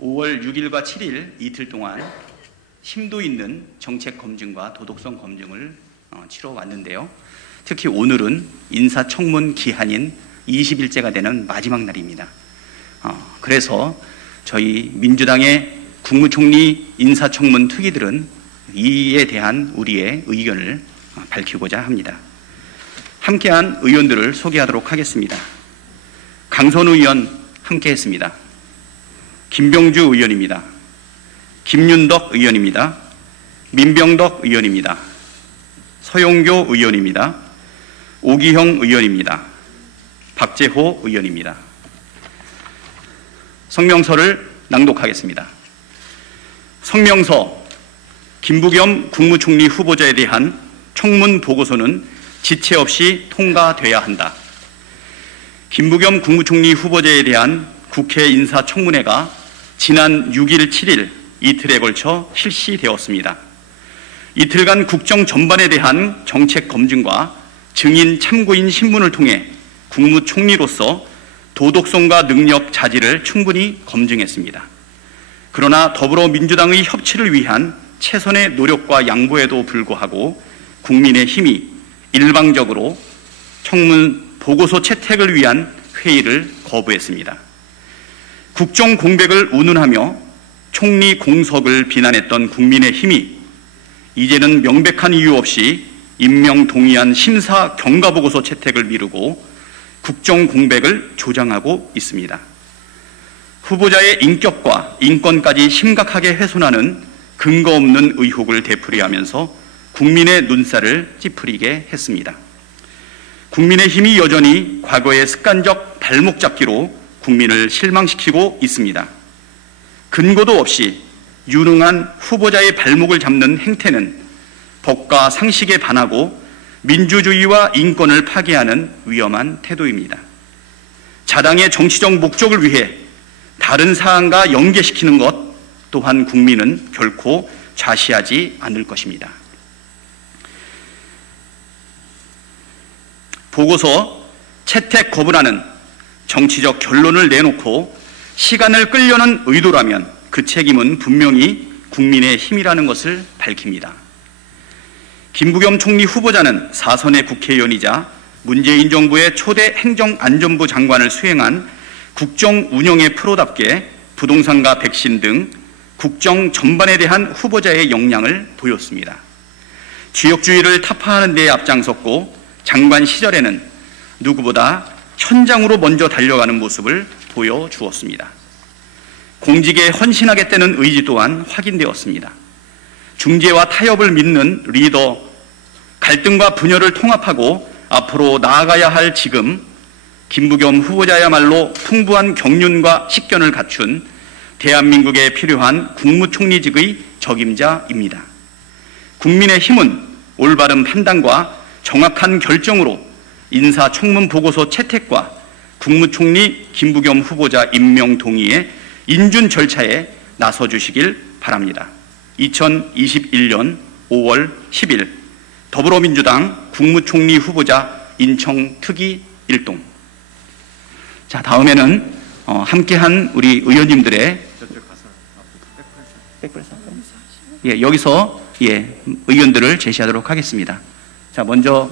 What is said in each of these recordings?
5월 6일과 7일 이틀 동안 심도 있는 정책 검증과 도덕성 검증을 치러왔는데요. 특히 오늘은 인사청문 기한인 20일째가 되는 마지막 날입니다. 그래서 저희 민주당의 국무총리 인사청문 특위들은 이에 대한 우리의 의견을 밝히고자 합니다. 함께한 의원들을 소개하도록 하겠습니다. 강선우 의원 함께했습니다. 김병주 의원입니다. 김윤덕 의원입니다. 민병덕 의원입니다. 서용교 의원입니다. 오기형 의원입니다. 박재호 의원입니다. 성명서를 낭독하겠습니다. 성명서. 김부겸 국무총리 후보자에 대한 청문 보고서는 지체 없이 통과돼야 한다. 김부겸 국무총리 후보자에 대한 국회 인사청문회가 지난 6일, 7일 이틀에 걸쳐 실시되었습니다. 이틀간 국정 전반에 대한 정책 검증과 증인 참고인 신문을 통해 국무총리로서 도덕성과 능력 자질을 충분히 검증했습니다. 그러나 더불어민주당의 협치를 위한 최선의 노력과 양보에도 불구하고 국민의힘이 일방적으로 청문 보고서 채택을 위한 회의를 거부했습니다. 국정 공백을 운운하며 총리 공석을 비난했던 국민의힘이 이제는 명백한 이유 없이 임명 동의안 심사 경과 보고서 채택을 미루고 국정 공백을 조장하고 있습니다. 후보자의 인격과 인권까지 심각하게 훼손하는 근거 없는 의혹을 되풀이하면서 국민의 눈살을 찌푸리게 했습니다. 국민의힘이 여전히 과거의 습관적 발목 잡기로 국민을 실망시키고 있습니다. 근거도 없이 유능한 후보자의 발목을 잡는 행태는 법과 상식에 반하고 민주주의와 인권을 파괴하는 위험한 태도입니다. 자당의 정치적 목적을 위해 다른 사안과 연계시키는 것 또한 국민은 결코 좌시하지 않을 것입니다. 보고서 채택 거부라는 정치적 결론을 내놓고 시간을 끌려는 의도라면 그 책임은 분명히 국민의힘이라는 것을 밝힙니다. 김부겸 총리 후보자는 4선의 국회의원이자 문재인 정부의 초대 행정안전부 장관을 수행한 국정 운영의 프로답게 부동산과 백신 등 국정 전반에 대한 후보자의 역량을 보였습니다. 지역주의를 타파하는 데 앞장섰고 장관 시절에는 누구보다 현장으로 먼저 달려가는 모습을 보여주었습니다. 공직에 헌신하겠다는 의지 또한 확인되었습니다. 중재와 타협을 믿는 리더, 갈등과 분열을 통합하고 앞으로 나아가야 할 지금 김부겸 후보자야말로 풍부한 경륜과 식견을 갖춘 대한민국에 필요한 국무총리직의 적임자입니다. 국민의힘은 올바른 판단과 정확한 결정으로 인사청문 보고서 채택과 국무총리 김부겸 후보자 임명 동의의 인준 절차에 나서주시길 바랍니다. 2021년 5월 10일 더불어민주당 국무총리 후보자 인청특위 일동. 자, 다음에는 함께한 우리 의원님들의 여기서 의견들을 제시하도록 하겠습니다. 자, 먼저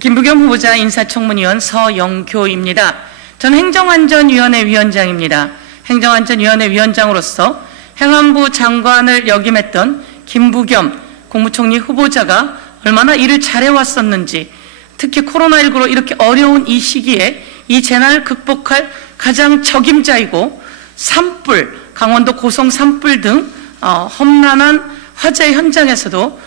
김부겸 후보자 인사청문위원 서영교입니다. 전 행정안전위원회 위원장입니다. 행정안전위원회 위원장으로서 행안부 장관을 역임했던 김부겸 국무총리 후보자가 얼마나 일을 잘해왔었는지, 특히 코로나19로 이렇게 어려운 이 시기에 이 재난을 극복할 가장 적임자이고 산불, 강원도 고성 산불 등 험난한 화재 현장에서도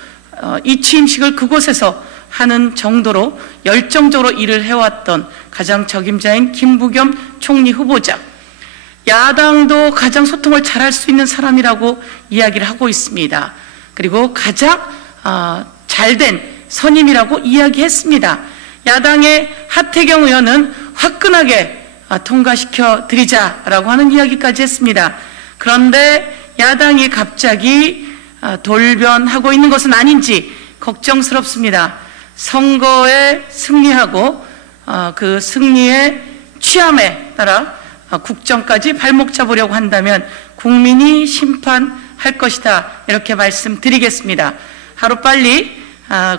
이 취임식을 그곳에서 하는 정도로 열정적으로 일을 해왔던 가장 적임자인 김부겸 총리 후보자. 야당도 가장 소통을 잘할 수 있는 사람이라고 이야기를 하고 있습니다. 그리고 가장 잘된 선임이라고 이야기했습니다. 야당의 하태경 의원은 화끈하게 통과시켜 드리자라고 하는 이야기까지 했습니다. 그런데 야당이 갑자기 돌변하고 있는 것은 아닌지 걱정스럽습니다. 선거에 승리하고 그 승리의 취함에 따라 국정까지 발목 잡으려고 한다면 국민이 심판할 것이다, 이렇게 말씀드리겠습니다. 하루빨리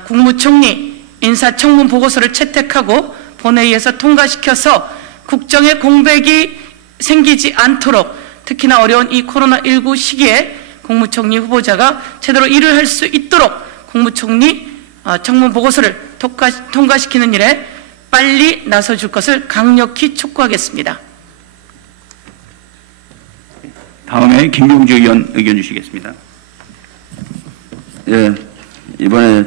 국무총리 인사청문 보고서를 채택하고 본회의에서 통과시켜서 국정의 공백이 생기지 않도록, 특히나 어려운 이 코로나19 시기에 국무총리 후보자가 제대로 일을 할 수 있도록 국무총리 청문 보고서를 통과시키는 일에 빨리 나서줄 것을 강력히 촉구하겠습니다. 다음에 김병주 의원 의견 주시겠습니다. 예, 이번에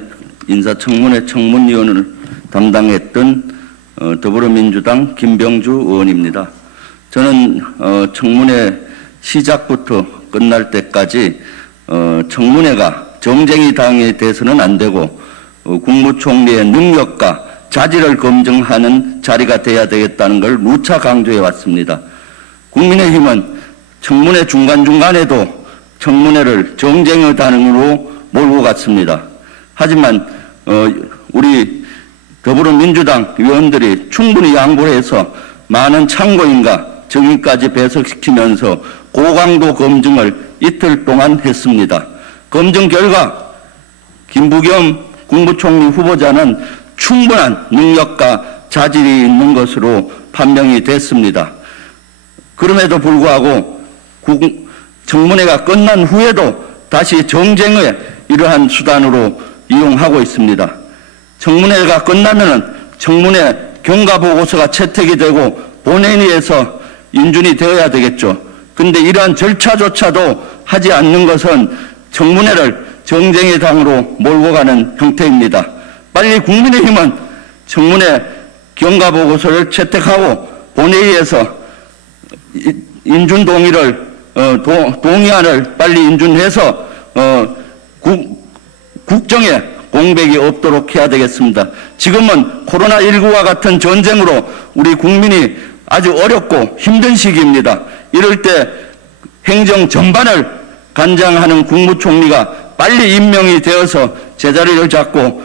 인사청문회 청문위원을 담당했던 더불어민주당 김병주 의원입니다. 저는 청문회 시작부터 끝날 때까지 청문회가 정쟁이 당에 돼서는 안 되고 국무총리의 능력과 자질을 검증하는 자리가 돼야 되겠다는 걸 누차 강조해 왔습니다. 국민의힘은 청문회 중간중간에도 청문회를 정쟁의 단으로 몰고 갔습니다. 하지만 우리 더불어민주당 의원들이 충분히 양보를 해서 많은 참고인과 증인까지 배석시키면서 고강도 검증을 이틀 동안 했습니다. 검증 결과 김부겸 국무총리 후보자는 충분한 능력과 자질이 있는 것으로 판명이 됐습니다. 그럼에도 불구하고 청문회가 끝난 후에도 다시 정쟁의 이러한 수단으로 이용하고 있습니다. 청문회가 끝나면은 청문회 경과보고서가 채택이 되고 본회의에서 인준이 되어야 되겠죠. 그런데 이러한 절차조차도 하지 않는 것은 청문회를 정쟁의 당으로 몰고 가는 형태입니다. 빨리 국민의힘은 청문회 경과보고서를 채택하고 본회의에서 인준 동의를 동의안을 빨리 인준해서 국정에 공백이 없도록 해야 되겠습니다. 지금은 코로나19와 같은 전쟁으로 우리 국민이 아주 어렵고 힘든 시기입니다. 이럴 때 행정 전반을 관장하는 국무총리가 빨리 임명이 되어서 제자리를 잡고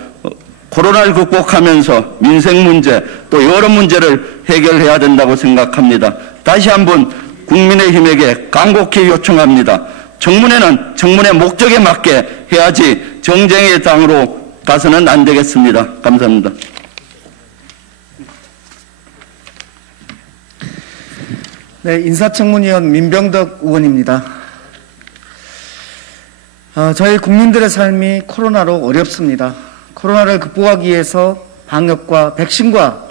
코로나를 극복하면서 민생 문제 또 여러 문제를 해결해야 된다고 생각합니다. 다시 한번 국민의힘에게 간곡히 요청합니다. 청문회는 청문회 목적에 맞게 해야지 정쟁의 당으로 가서는 안 되겠습니다. 감사합니다. 네, 인사청문위원 민병덕 의원입니다. 저희 국민들의 삶이 코로나로 어렵습니다. 코로나를 극복하기 위해서 방역과 백신과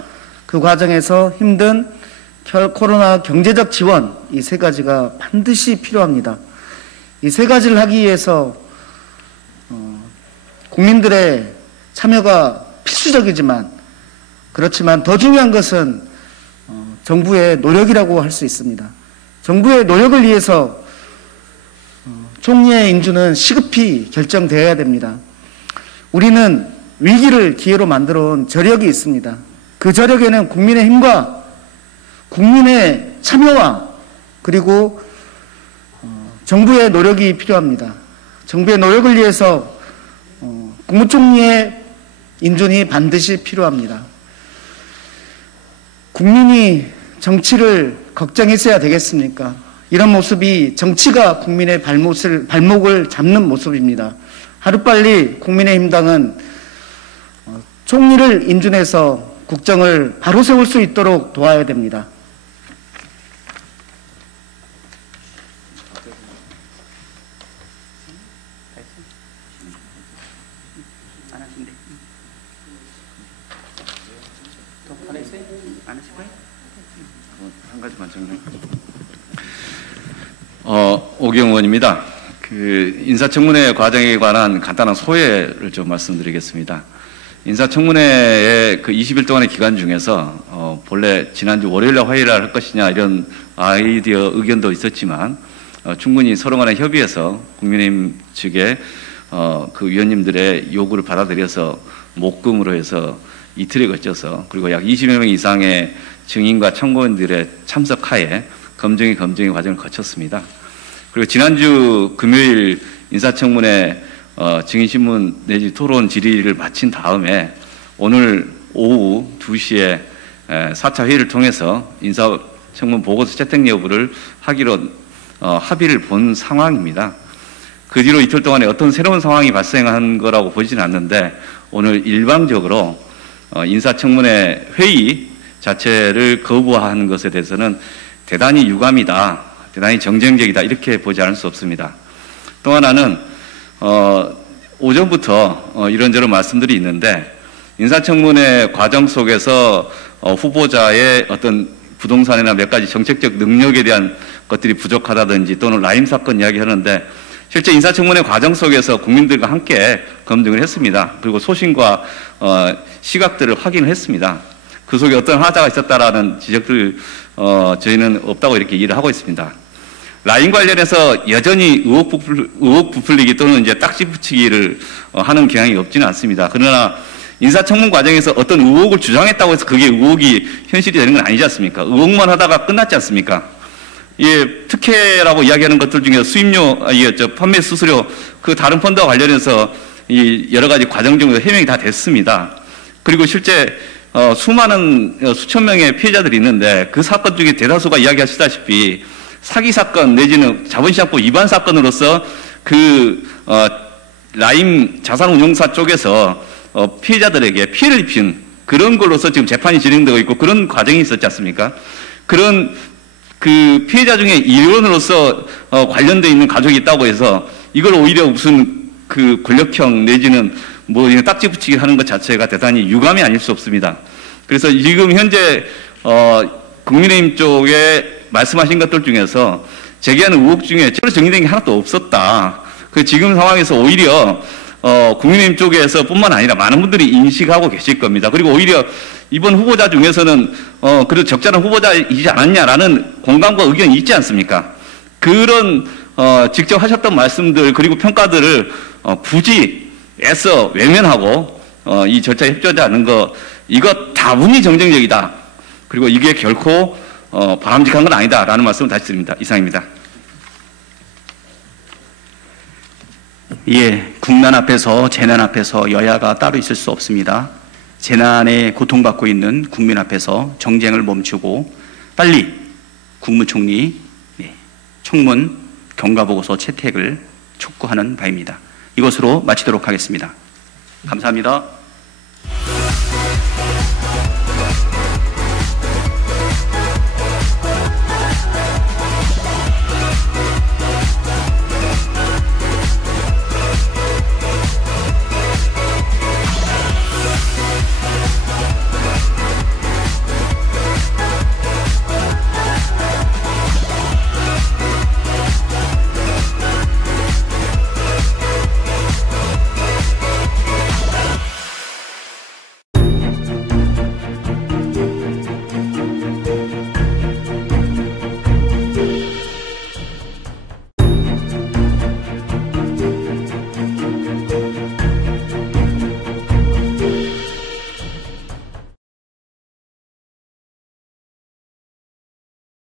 그 과정에서 힘든 코로나 경제적 지원, 이 세 가지가 반드시 필요합니다. 이 세 가지를 하기 위해서 국민들의 참여가 필수적이지만, 그렇지만 더 중요한 것은 정부의 노력이라고 할 수 있습니다. 정부의 노력을 위해서 총리의 인준은 시급히 결정되어야 됩니다. 우리는 위기를 기회로 만들어 온 저력이 있습니다. 그 저력에는 국민의 힘과 국민의 참여와 그리고 정부의 노력이 필요합니다. 정부의 노력을 위해서 국무총리의 인준이 반드시 필요합니다. 국민이 정치를 걱정했어야 되겠습니까? 이런 모습이 정치가 국민의 발목을 잡는 모습입니다. 하루빨리 국민의힘당은 총리를 인준해서 국정을 바로 세울 수 있도록 도와야 됩니다. 오경 의원입니다. 인사청문회 과정에 관한 간단한 소회를 좀 말씀드리겠습니다. 인사청문회의 20일 동안의 기간 중에서 본래 지난주 월요일날 화요일날 할 것이냐 이런 아이디어 의견도 있었지만 충분히 서로 간에 협의해서 국민의힘 측에 그 위원님들의 요구를 받아들여서 목금으로 해서 이틀에 걸쳐서 그리고 약 20여 명 이상의 증인과 참고인들의 참석하에 검증의 과정을 거쳤습니다. 그리고 지난주 금요일 인사청문회 증인신문 내지 토론 질의를 마친 다음에 오늘 오후 2시에 4차 회의를 통해서 인사청문 보고서 채택 여부를 하기로 합의를 본 상황입니다. 그 뒤로 이틀 동안에 어떤 새로운 상황이 발생한 거라고 보지는 않는데 오늘 일방적으로 인사청문회 회의 자체를 거부하는 것에 대해서는 대단히 유감이다, 대단히 정쟁적이다 이렇게 보지 않을 수 없습니다. 또 하나는 오전부터 이런저런 말씀들이 있는데 인사청문회 과정 속에서 후보자의 어떤 부동산이나 몇 가지 정책적 능력에 대한 것들이 부족하다든지 또는 라임 사건 이야기하는데 실제 인사청문회 과정 속에서 국민들과 함께 검증을 했습니다. 그리고 소신과 시각들을 확인을 했습니다. 그 속에 어떤 하자가 있었다라는 지적들 저희는 없다고 이렇게 이해를 하고 있습니다. 라임 관련해서 여전히 의혹 부풀리기 또는 이제 딱지 붙이기를 하는 경향이 없지는 않습니다. 그러나 인사청문 과정에서 어떤 의혹을 주장했다고 해서 그게 의혹이 현실이 되는 건 아니지 않습니까? 의혹만 하다가 끝났지 않습니까? 예, 특혜라고 이야기하는 것들 중에 수입료, 판매 수수료, 그 다른 펀드와 관련해서 이 여러 가지 과정 중에서 해명이 다 됐습니다. 그리고 실제 수많은 수천 명의 피해자들이 있는데 그 사건 중에 대다수가 이야기하시다시피 사기 사건 내지는 자본시장법 위반 사건으로서 라임 자산운용사 쪽에서 피해자들에게 피해를 입힌 그런 걸로서 지금 재판이 진행되고 있고 그런 과정이 있었지 않습니까? 그런 그 피해자 중에 일원으로서 관련되어 있는 가족이 있다고 해서 이걸 오히려 무슨 그 권력형 내지는 뭐 딱지 붙이기 하는 것 자체가 대단히 유감이 아닐 수 없습니다. 그래서 지금 현재 국민의힘 쪽에 말씀하신 것들 중에서 제기하는 의혹 중에 제대로 정리된 게 하나도 없었다. 그 지금 상황에서 오히려 국민의힘 쪽에서 뿐만 아니라 많은 분들이 인식하고 계실 겁니다. 그리고 오히려 이번 후보자 중에서는 그래도 적절한 후보자이지 않았냐라는 공감과 의견이 있지 않습니까? 그런 직접 하셨던 말씀들 그리고 평가들을 굳이 애써 외면하고 이 절차에 협조하지 않는 거 이거 다분히 정쟁적이다. 그리고 이게 결코 바람직한 건 아니다라는 말씀을 다시 드립니다. 이상입니다. 예, 국난 앞에서 재난 앞에서 여야가 따로 있을 수 없습니다. 재난에 고통받고 있는 국민 앞에서 정쟁을 멈추고 빨리 국무총리 청문 경과보고서 채택을 촉구하는 바입니다. 이것으로 마치도록 하겠습니다. 감사합니다.